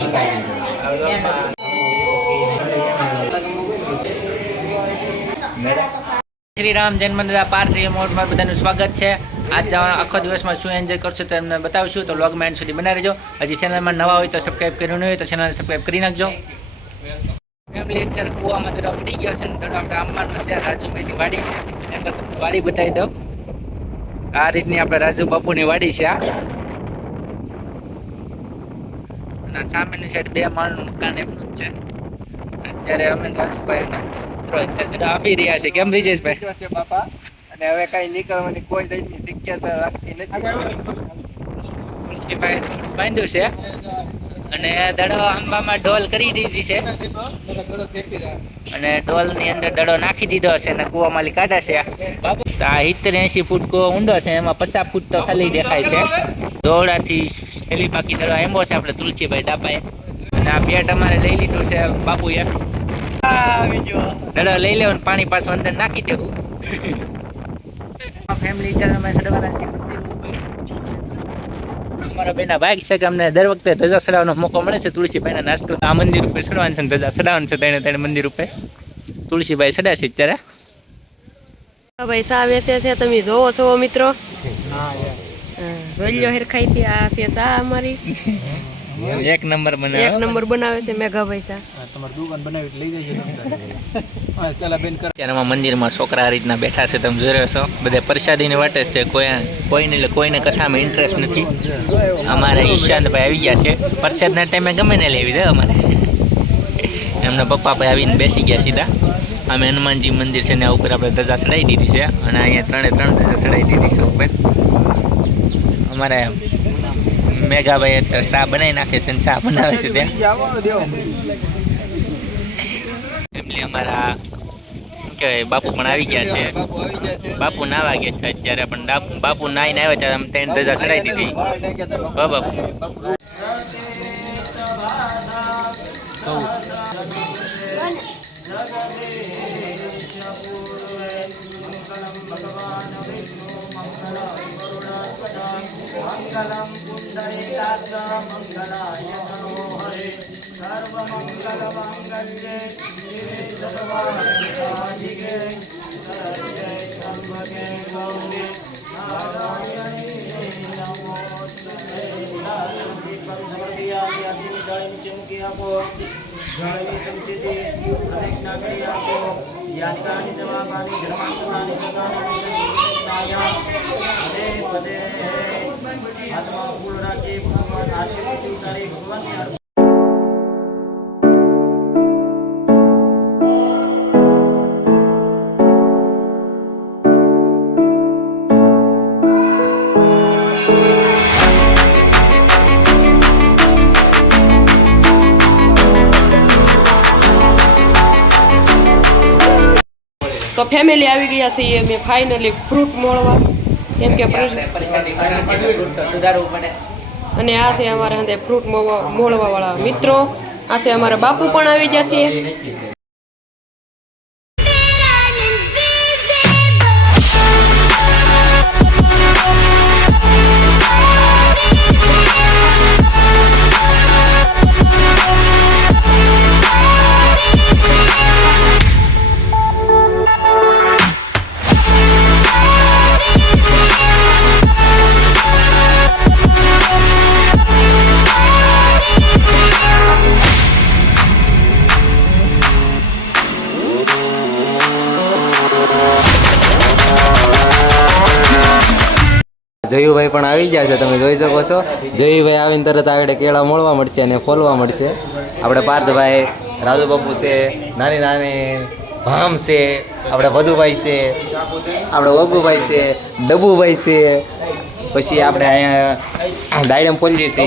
Shri Ram જન્મદા party મોડમાં બધાનું સ્વાગત છે. આજ આખો દિવસમાં શું એન્જોય કરશો તો તમને બતાવશું, તો વ્લોગમાં એન્ડ સુધી બનાવી રહેજો. હજી ચેનલમાં નવા હોય તો સબસ્ક્રાઈબ કર્યું નહીં હોય તો ચેનલને સબસ્ક્રાઈબ કરી નાખજો. ફેમિલી અત્યારે કૂવામાં તો પડી ગયો છે ને, તો આપણે આંબાનો છે, રાજુભાઈની વાડી છે, વાડી બતાવી દઉં. આ રીતની આપણે રાજુ બાપુની વાડી છે. આ સામેની સાઈડ 2 માળનું મકાન એમનું જ છે. અત્યારે અમે રાજુભાઈ આવી રહ્યા છે. કેમ બ્રિજેશભાઈ? બાપા અને હવે કઈ નીકળવાની કોઈ શક્યતા રાખતી નથી. બાંધ્યું છે અને દડો આંબામાં ઢોલ કરી દીધી છે અને ઢોલની અંદર દડો નાખી દીધો છે અને કૂવામાંથી કાઢે છે. આ 70-80 ફૂટ કૂવો ઊંડો છે, એમાં 50 ફૂટ તો ખાલી દેખાય છે. દોરડાથી છેલ્લી પાકી દડો એમ્બો છે આપણે તુલસીભાઈ ડાપાએ. અને આ બેટ અમારે લઈ લીધું છે બાપુએ. દડો લઈ લેવું, પાણી પાછું અંદર નાખી દેવું. ફેમિલી અમે ચડવાના છીએ અમારા બેના ભાગ છે કે અમને દર વખતે ધજા ચડાવવાનો મોકો મળે છે. તુલસીભાઈના નાસ્તો આ મંદિર ઉપર ચડવાનું છે, ધજા ચડાવવાનું છે. તેને મંદિર ઉપર તુલસીભાઈ ચડ્યા છે અત્યારે. ભાઈ સા વેસે છે, તમે જોવો છો મિત્રો. જોઈ લો હેરખાઈથી. આ છે સા અમારી એક નંબર બનાવે છે મેઘાભાઈ સા. તમારી દુકાન બનાવી લઈ જાય છે. મંદિરમાં છોકરા આ રીતના બેઠા છે, તમે જોઈ રહ્યો છો. બધા પ્રસાદીની વાટે છે. કોઈને કથામાં ઇન્ટરેસ્ટ નથી. અમારે ઈશાંતભાઈ આવી ગયા છે. પ્રસાદના ટાઈમે ગમે ને લેવી દે અમારે. એમના પપ્પા ભાઈ આવીને બેસી ગયા સીધા. અમે હનુમાનજી મંદિર છે ને આ ઉપર આપણે ધજા ચડાવી દીધી છે અને અહીંયા 3 ધજા ચડાવી દીધી છે ઉપર. અમારે મેઘાભાઈ અત્યારે ચા બનાવી નાખે છે ને ચા બનાવે છે ત્યાં. ફેમિલી અમારા શું કહેવાય બાપુ પણ આવી ગયા છે. બાપુ નાવા ગયા છે અત્યારે, પણ બાપુ નાઈને આવ્યા ત્યારે અમે 3 ધજા ચડાવી દીધી. બાપુ મંગલમ પુંડરીકાક્ષ મંગલાય મનોહરે સર્વ મંગલ મંગલ્યે શિવે સર્વાધિકે સર્વે ત્રંબકે ગૌરી નારાયણી નમોસ્તુતે. દીપમ સમર્પયામિ અગ્નિ જળમ ચમકી આપો. જળની સંચિતિ પ્રદક્ષિણા કરી આપો. યાનિકાની જવાબાની ધર્માંતરાની સદાની સંકલ્પનાયા પદે પદે હાથમાં ફૂલ રાખી ભગવાન આરતી ઉતારી ભગવાનને તો ફેમિલી આવી ગયા છે. એ મેં ફાઇનલી ફ્રૂટ મોળવા, કેમ કે અને આ છે અમારે અંદર ફ્રૂટ મોળવા વાળા મિત્રો. આ છે અમારા બાપુ પણ આવી ગયા છે. જયુભાઈ પણ આવી ગયા છે, તમે જોઈ શકો છો. જયુભાઈ આવીને તરત આગળ કેળા મળવા મળશે અને ફોલવા મળશે. આપણે પાર્થભાઈ, રાજુબાપુ છે, નાની ભામ છે, આપણે વધુભાઈ છે, આપણે ઓગુભાઈ છે, ડબુભાઈ છે, પછી આપણે અહીંયા દાયડમ પોલીસ છે.